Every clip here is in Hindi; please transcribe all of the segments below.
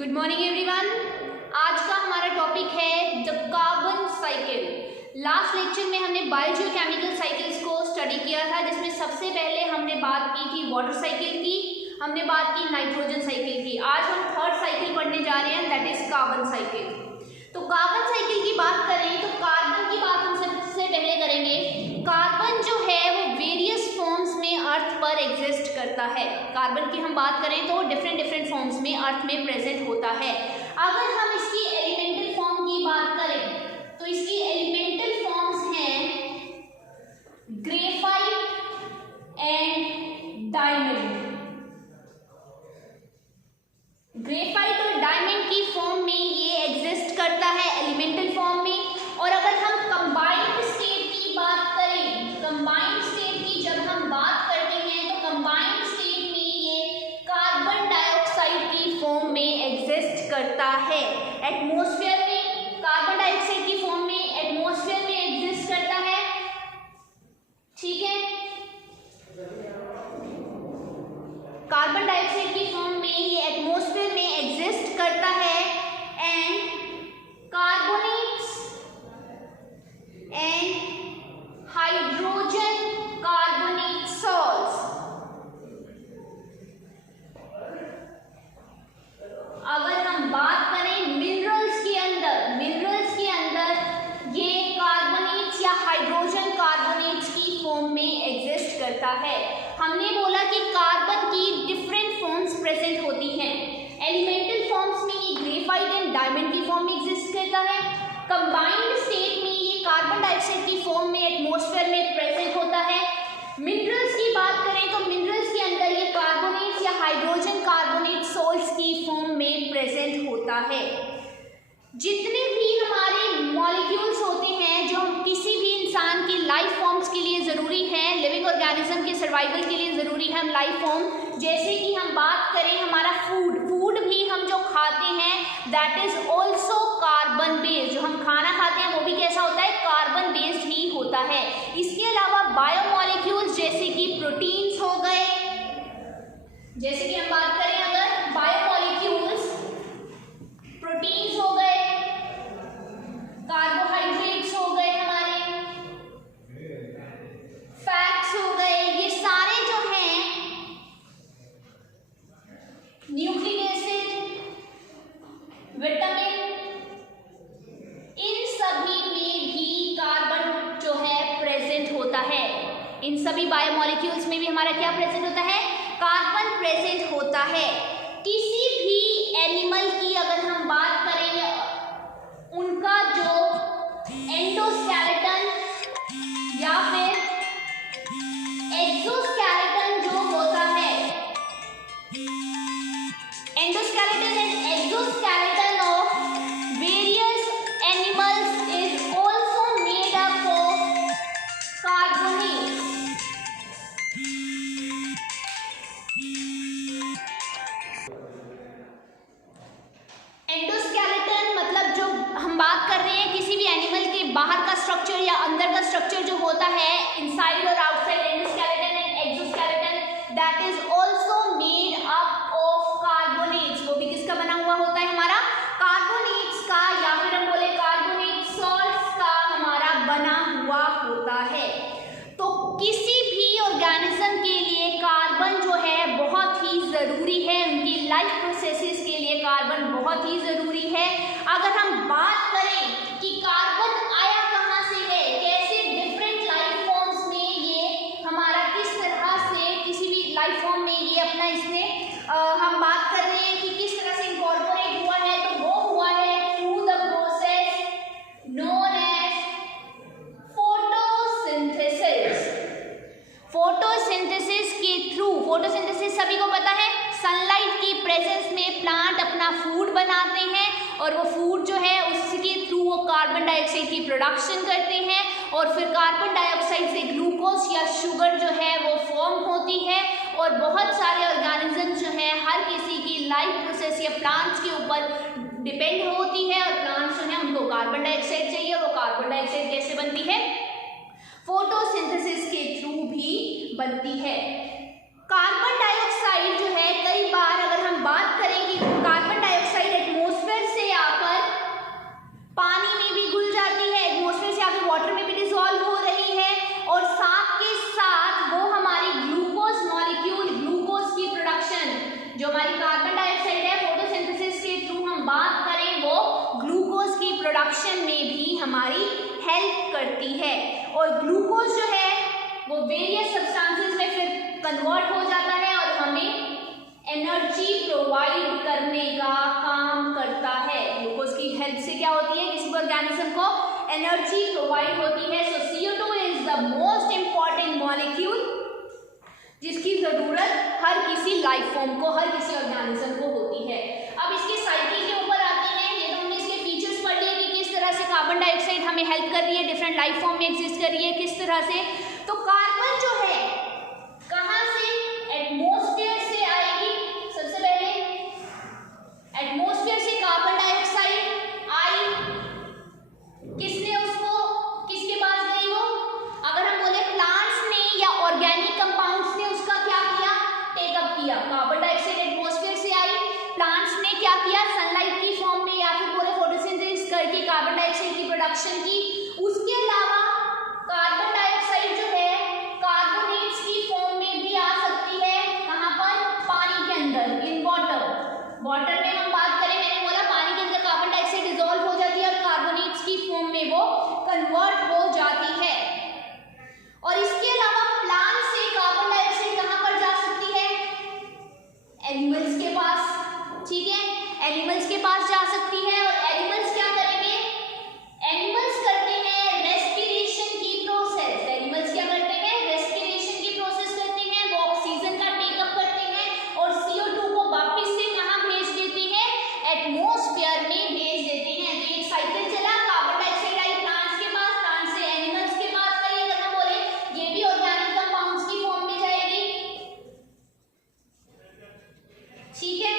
Good morning everyone. आज का हमारा टॉपिक है the carbon cycle. Last lecture में हमने बायोजियोकेमिकल साइकिल्स को स्टडी किया था, जिसमें सबसे पहले हमने बात की थी वाटर साइकिल की, हमने बात की नाइट्रोजन साइकिल की। आज हम थर्ड साइकिल पढ़ने जा रहे हैं, दैट इज कार्बन साइकिल। तो कार्बन साइकिल की बात करें तो कार्बन की बात हम सबसे पहले करेंगे। कार्बन जो है वो वेरियस फॉर्म्स में अर्थ पर एग्जिस्ट करता है। कार्बन की हम बात करें तो डिफरेंट फॉर्म्स में अर्थ में प्रेजेंट होता है। अगर हम इसकी एलिमेंटल फॉर्म की बात करें तो इसकी एलिमेंटल फॉर्म्स हैं ग्रेफाइट एंड डायमंड। ग्रेफाइट और डायमंड की फॉर्म में ये एग्जिस्ट करता है एलिमेंटल फॉर्म में। और अगर हम कंबाइंड स्टेट की बात करें, कंबाइंड स्टेट की जब हम बात करते हैं तो कंबाइंड स्टेट में ये कार्बन डाइऑक्साइड की फॉर्म में एग्जिस्ट करता है। एटमॉस्फेयर में कार्बन डाइऑक्साइड की फॉर्म में एटमॉस्फेयर में एग्जिस्ट करता है, ठीक है। कार्बन डाइऑक्साइड की फॉर्म में ये एटमॉस्फेयर में एग्जिस्ट करता है। And carbonates and hydrogen carbonate salts. अगर हम बात करें मिनरल्स के अंदर ये कार्बोनेट्स या हाइड्रोजन कार्बोनेट्स की फॉर्म में एग्जिस्ट करता है। हमने बोला कि कार्बन की डिफरेंट फॉर्म्स प्रेजेंट होती हैं। एलिमेंटल फॉर्म्स में ये ग्रेफाइट एंड डायमंड की फॉर्म में एग्जिस्ट करता है। कंबाइंड स्टेट में ये कार्बन डाइऑक्साइड की फॉर्म में एटमॉस्फेयर में प्रेजेंट होता है। मिनरल्स की बात करें तो मिनरल्स के अंदर ये कार्बोनेट्स या हाइड्रोजन कार्बोनेट सॉल्ट्स की फॉर्म में प्रेजेंट होता है। जितने भी हमारे मॉलिक्यूल्स होते हैं जो किसी भी इंसान की लाइफ फॉर्म्स के लिए ज़रूरी है, लिविंग ऑर्गेनिज्म के सर्वाइवल के लिए ज़रूरी है हम लाइफ फॉर्म, जैसे कि हम बात करें हमारा फूड भी हम जो खाते हैं that is also carbon based. जो हम खाना खाते हैं वो भी कैसा होता है, कार्बन बेस्ड ही होता है। इसके अलावा बायोमॉलिक्यूल्स जैसे कि प्रोटीन्स हो गए, जैसे कि हम बात करें अगर बायोमॉलिक्यूल्स, प्रोटीन्स हो गए, कार्बोहाइड्रेट्स हो गए, हमारे फैट्स हो गए, ये सारे जो हैं न्यूक्लिक एसिड, विटामिन, इन सभी में भी कार्बन जो है प्रेजेंट होता है। इन सभी बायोमॉलिक्यूल्स में भी हमारा क्या प्रेजेंट होता है, कार्बन प्रेजेंट होता है। किसी भी एनिमल की अगर हम बात करें, उनका जो एंडोस्केलेटन या फिर एक्सोस्केलेटन जो होता है, endoskeleton and exoskeleton of various animals is also made up of carbonates. Endoskeleton मतलब जो हम बात कर रहे हैं किसी भी एनिमल के बाहर का स्ट्रक्चर या अंदर का स्ट्रक्चर जो होता है, इनसाइड और outside endoskeleton and exoskeleton, that is also made up of carbonates. वो भी किसका बना हुआ होता है, हमारा कार्बोनेट्स का, या फिर हम बोले कार्बोनेट सॉल्ट्स का हमारा बना हुआ होता है। तो किसी भी ऑर्गेनिज्म के लिए कार्बन जो है बहुत ही ज़रूरी है, उनकी लाइफ प्रोसेसेस के लिए कार्बन बहुत ही ज़रूरी है। अगर हम बात करें कि कार्बन आया कहाँ से है, कैसे डिफरेंट लाइफ फॉर्म्स में ये हमारा किस तरह से किसी भी लाइफ फॉर्म में ये अपना इसने हम बात कर रहे हैं कि किस तरह से इनकॉर्पोरेट हुआ है, तो वो हुआ है through the process known as photosynthesis. Photosynthesis के थ्रू, फोटोसिंथेसिस सभी को पता है, सनलाइट की प्रेजेंस में प्लांट अपना फूड बनाते हैं और वो फूड जो है उसके थ्रू वो कार्बन डाइऑक्साइड की प्रोडक्शन करते हैं और फिर कार्बन डाइऑक्साइड से ग्लूकोज या शुगर जो है वो फॉर्म होती है। और बहुत सारे ऑर्गेनिज्म जो है हर किसी की लाइफ प्रोसेस या प्लांट्स के ऊपर डिपेंड होती है, और प्लांट्स जो है उनको कार्बन डाइऑक्साइड चाहिए, और वो कार्बन डाइऑक्साइड कैसे बनती है, फोटोसिंथेसिस के थ्रू भी बनती है। कार्बन डाइऑक्साइड जो है कई बार अगर हम बात करें कि कार्बन डाइऑक्साइड जो हमारी कार्बन डाइऑक्साइड है फोटोसिंथेसिस के थ्रू हम बात करें वो ग्लूकोज की प्रोडक्शन में भी हमारी हेल्प करती है। और ग्लूकोज जो है वो वेरियस सब्सटेंसेस में फिर कन्वर्ट हो जाता है और हमें एनर्जी प्रोवाइड करने का काम करता है। ग्लूकोज की हेल्प से क्या होती है, किसी ऑर्गेनिज्म को एनर्जी प्रोवाइड होती है। सो CO2 is the most important molecule जिसकी जरूरत हर किसी लाइफ फॉर्म को, हर किसी ऑर्गेनिज्म को होती है। अब इसके साइकिल के ऊपर आते हैं। ये तो हमने इसके फीचर्स पढ़ लिए कि किस तरह से कार्बन डाइऑक्साइड हमें हेल्प कर रही है, डिफरेंट लाइफ फॉर्म में एग्जिस्ट कर रही है किस तरह से। तो कार्बन जो है कहाँ से, एटमॉस्फेयर से आएगी। सबसे पहले एटमॉस्फेयर से कार्बन डाइऑक्साइड आई, किसने उसको, किसके पास गई वो, अगर हम बोले प्लांट्स ने या ऑर्गेनिक कंपाउंड्स ने उसका क्या किया, टेकअप किया। कार्बन डाइऑक्साइड एटमॉस्फेयर से आई, प्लांट्स ने क्या किया, सनलाइट की फॉर्म में या फिर बोले फोटोसिंथेसिस करके कार्बन डाइऑक्साइड की प्रोडक्शन की। उसके अलावा कार्बन डाइऑक्साइड जो है कार्बोनेट्स की फॉर्म में भी आ सकती है। कहाँ पर, पानी के अंदर, इन वाटर। वाटर में हम बात करें, मैंने बोला पानी के अंदर कार्बन डाइऑक्साइड डिसॉल्व हो जाती है और कार्बोनेट्स की फॉर्म में वो कन्वर्ट हो जाती है। और इसके अलावा प्लांट से कार्बन डाइऑक्साइड कहाँ पर जा सकती है, एनिमल्स के पास। ठीक है, एनिमल्स के पास जा सकती है। और एनिमल्स क्या करेंगे, एनिमल्स करते हैं रेस्पिरेशन की प्रोसेस। एनिमल्स क्या करते हैं, रेस्पिरेशन की प्रोसेस करते हैं, वो ऑक्सीजन का टेकअप करते हैं और CO2 को वापस से कहाँ भेज देते हैं, एटमॉस्फेयर में भेज देते हैं। तो एक साइकिल चला, कार्बन डाइऑक्साइड आई प्लांट्स के पास, प्लांट से एनिमल्स के पास गई। अगर हम बोले ये भी ऑर्गेनिक कंपाउंड्स की फॉर्म में जाएगी। ठीक है,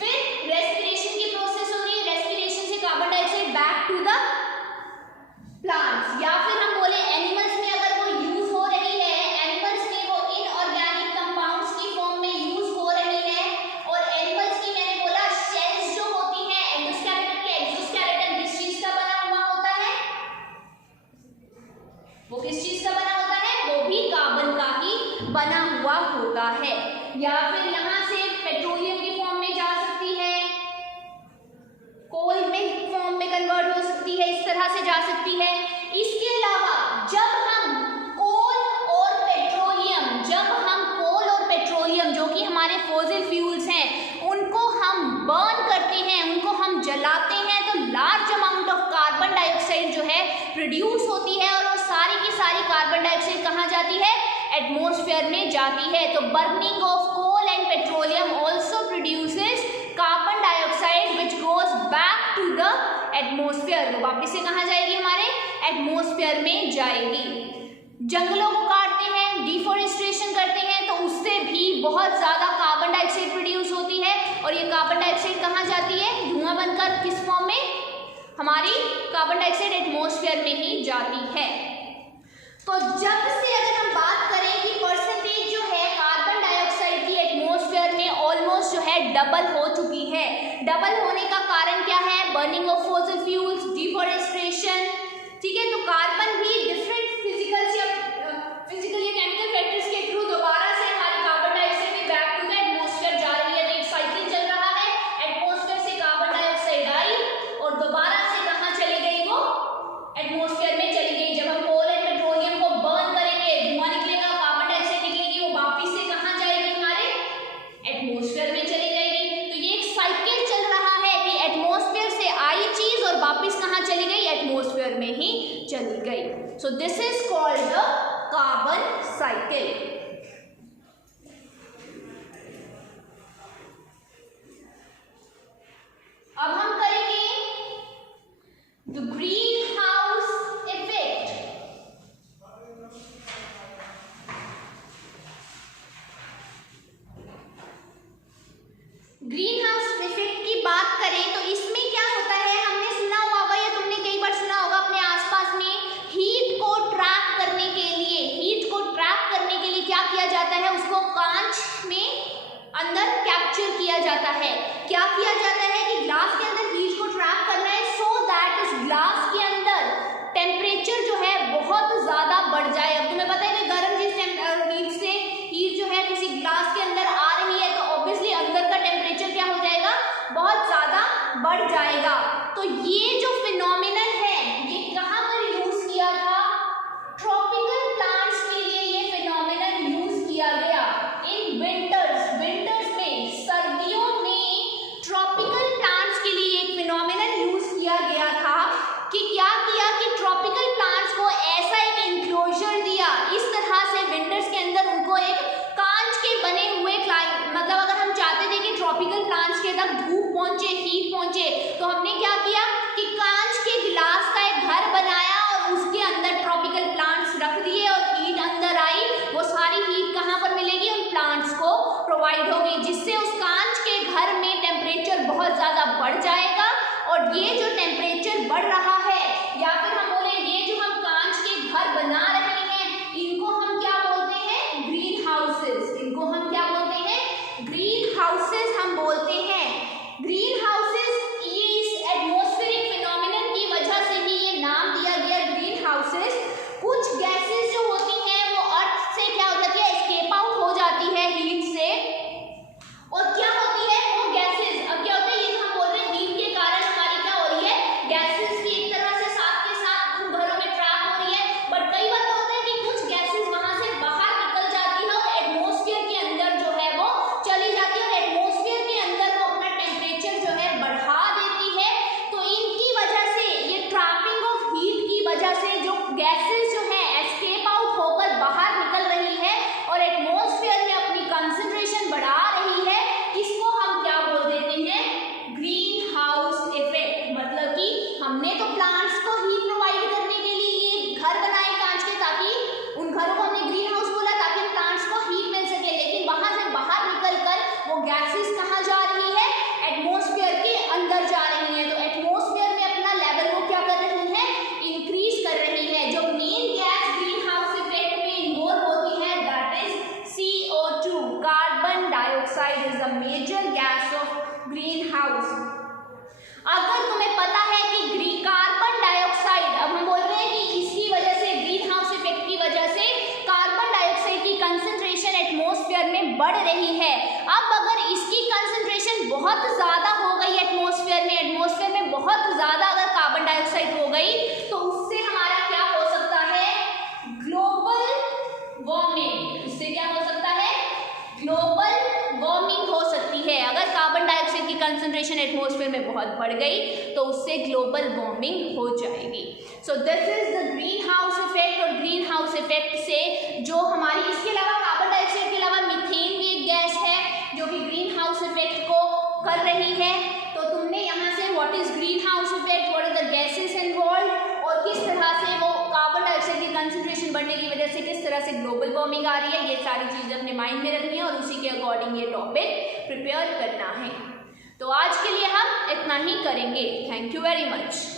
फिर रेस्पिरेशन की प्रोसेस हो रही है, रेस्पिरेशन से carbon dioxide back to the plants. या फिर हम बोले एनिमल्स में अगर वो यूज हो रही है, एनिमल्स में वो इनऑर्गेनिक कंपाउंड्स की फॉर्म में यूज हो रही है। और एनिमल्स की मैंने बोला शेल्स जो होती है, एंडोस्केलेटन के एक्सोस्केलेटन किस चीज का बना हुआ होता है, वो किस चीज का बना होता है, वो भी कार्बन का ही बना हुआ होता है। या फिर यहाँ से पेट्रोलियम की फॉर्म में जा सकती है, कोल में फॉर्म में कन्वर्ट हो सकती है, इस तरह से जा सकती है। इसके अलावा जब हम कोल और पेट्रोलियम जो कि हमारे फॉसिल फ्यूल्स हैं उनको हम बर्न करते हैं, उनको हम जलाते हैं, तो large amount of carbon dioxide जो है प्रोड्यूस होती है। और वो सारी की सारी कार्बन डाइऑक्साइड कहाँ जाती है, एटमॉस्फेयर में जाती है। तो burning of coal and petroleum also produces carbon dioxide which goes back to the atmosphere. वो वापस से कहाँ जाएगी, हमारे एटमॉस्फेयर में जाएगी। जंगलों को काटते हैं, डिफॉरेस्टेशन करते हैं, तो उससे भी बहुत ज़्यादा कार्बन डाइऑक्साइड प्रोड्यूस होती है। और ये कार्बन डाइऑक्साइड कहाँ जाती है, धुआं बनकर किस फॉर्म में, हमारी कार्बन डाइऑक्साइड एटमॉस्फेयर में ही जाती है। तो जब से अगर हम बात करें कि परसेंटेज जो है कार्बन डाइऑक्साइड की एटमॉस्फेयर में ऑलमोस्ट जो है डबल हो चुकी है। डबल होने का कारण क्या है, burning of fossil fuels, deforestation. ठीक है, तो कार्बन भी डिफरेंट फिजिकल या केमिकल फैक्टर्स के थ्रू दोबारा से हमारी कार्बन डाइऑक्साइड में बैक टू द एटमॉस्फेयर जा रही है। तो एक साइकिल चल रहा है, एटमॉस्फेयर से कार्बन डाइऑक्साइड आई और दोबारा से कहाँ चली गई, वो एटमॉस्फेयर में चली गई। जब हम कोल एंड पेट्रोलियम को बर्न करेंगे, धुआं निकलेगा, कार्बन डाइऑक्साइड निकलेगी, वो वापस से कहाँ जाएगी, हमारे एटमॉस्फेयर में चली जाएगी। तो ये एक साइकिल चल रहा है कि एटमॉस्फेयर से आई चीज और वापस कहाँ चली गई, एटमॉस्फेयर में ही चली गई। So this is called the carbon cycle. अब हम करेंगे the green house effect. Green house effect की बात करें तो इसमें क्या होता है, हमने सुना होगा या तुमने कई बार सुना होगा अपने आसपास में, हीट को ट्रैप करने के लिए क्या किया जाता है, उसको कांच में अंदर कैप्चर किया जाता है। क्या किया जाता है कि ग्लास के अंदर हीट को ट्रैप करना है, सो दैट उस ग्लास के अंदर टेम्परेचर जो है बहुत ज़्यादा बढ़ जाए। अब तुम्हें पता है कि गर्म जिस हीट से हीट जो है किसी ग्लास के अंदर आ रही है तो ऑब्वियसली अंदर का बढ़ जाएगा। तो ये जो फिनोमिनन है ये कहाँ पर यूज किया था? ट्रॉपिकल प्लांट्स के लिए ये फिनोमिनन यूज किया गया इन विंटर्स में, सर्दियों में ट्रॉपिकल प्लांट्स के लिए एक फिनोमिनन यूज किया गया था कि क्या किया कि ट्रॉपिकल प्लांट्स को ऐसा एक इंक्लोजर दिया, इस तरह से विंटर्स के अंदर उनको एक कांच के बने हुए मतलब अगर हम चाहते थे कि ट्रॉपिकल प्लांट्स के तक धूप पहुंचे, हीट पहुंचे, तो हमने क्या किया कि कांच के गिलास का एक घर बनाया और उसके अंदर ट्रॉपिकल प्लांट्स रख दिए और हीट अंदर आई। वो सारी हीट कहाँ पर मिलेगी? उन प्लांट्स को प्रोवाइड होगी, जिससे उस कांच के घर में टेम्परेचर बहुत ज़्यादा बढ़ जाएगा। और ये जो टेम्परेचर बढ़ रहा है, या फिर हम बोले ये जो हम कांच के घर बना रहे हैं, इनको हम क्या बोलते हैं? Green houses. इनको हम क्या बोलते हैं? ग्रीन हाउसेस हम बोलते हैं। ग्रीन हाउसेस ये इस एटमॉस्फेरिक फिनोमिनन की वजह से भी ये नाम दिया गया ग्रीन हाउसेस। कुछ गैसेस जो होती हैं वो अर्थ से क्या हो जाती है? एस्केप आउट हो जाती है हीट से, और क्या होती है वो गैसेस? अब क्या होता है, ये जो हम बोल रहे हैं हीट के कारण हमारी क्या हो रही है? गैसेस की एक तरह से साथ के साथ उन घरों में ट्रैप हो रही है। बट कई बार क्या होता है कि कुछ गैसेस वहां से बाहर निकल जाती है और एटमॉस्फेयर के अंदर जो है वो चली जाती है, और एटमॉस्फेयर के अंदर वो अपना टेम्परेचर जो है बढ़ा देती है। तो इनकी वजह से, ये ट्रैपिंग ऑफ हीट की वजह से जो गैसेस जो है एस्केप आउट होकर बाहर निकल रही है और एटमॉस्फेयर में अपनी कंसंट्रेशन बढ़ा रही है, इसको हम क्या बोल देते हैं? Green house effect. मतलब कि हमने तो प्लांट्स को हीट प्रोवाइड करने के लिए ये घर बनाए कांच के, ताकि उन घरों को हमने ग्रीन हाउस बोला ताकि प्लांट्स को हीट मिल सके, लेकिन वहां से बाहर निकलकर वो गैसेस कहाँ जा रही है? एटमॉस्फेयर के अंदर जा रही है। तो एटमॉस्फेयर में अपना लेवल को क्या कर रही है? इंक्रीज कर रही है। जो main gas greenhouse effect में इन्वॉल्व होती है, that is CO2, carbon dioxide is the major gas of greenhouse. अगर तुम्हें पता है कि कार्बन डाइऑक्साइड, अब हम बोल रहे हैं कि इसकी वजह से, ग्रीन हाउस इफेक्ट की वजह से कार्बन डाइऑक्साइड की कंसंट्रेशन एटमॉस्फेयर में बढ़ रही है। अब अगर इसकी कंसंट्रेशन बहुत ज़्यादा हो गई एटमॉस्फेयर में बहुत ज़्यादा अगर कार्बन डाइऑक्साइड हो गई, तो उससे हमारा क्या हो सकता है? Global warming. इससे क्या हो सकता है? ग्लोबल वार्मिंग हो सकती है। अगर कार्बन डाइऑक्साइड की कंसंट्रेशन एटमॉस्फेयर में बहुत बढ़ गई तो उससे ग्लोबल वार्मिंग हो जाएगी। So this is the green house effect. और ग्रीन हाउस इफेक्ट से जो हमारी, इसके अलावा कार्बन डाइऑक्साइड के अलावा मीथेन भी एक गैस है जो कि ग्रीन हाउस इफेक्ट को कर रही है। तो तुमने यहाँ से what is green house effect, what is the gases involve, और किस तरह से वो कार्बन डाइऑक्साइड की कंसंट्रेशन बढ़ने की वजह से किस तरह से ग्लोबल वार्मिंग आ रही है, ये सारी चीज़ें अपने माइंड में रखनी है और उसी के अकॉर्डिंग ये टॉपिक प्रिपेयर करना है। तो आज के लिए हम इतना ही करेंगे। Thank you very much.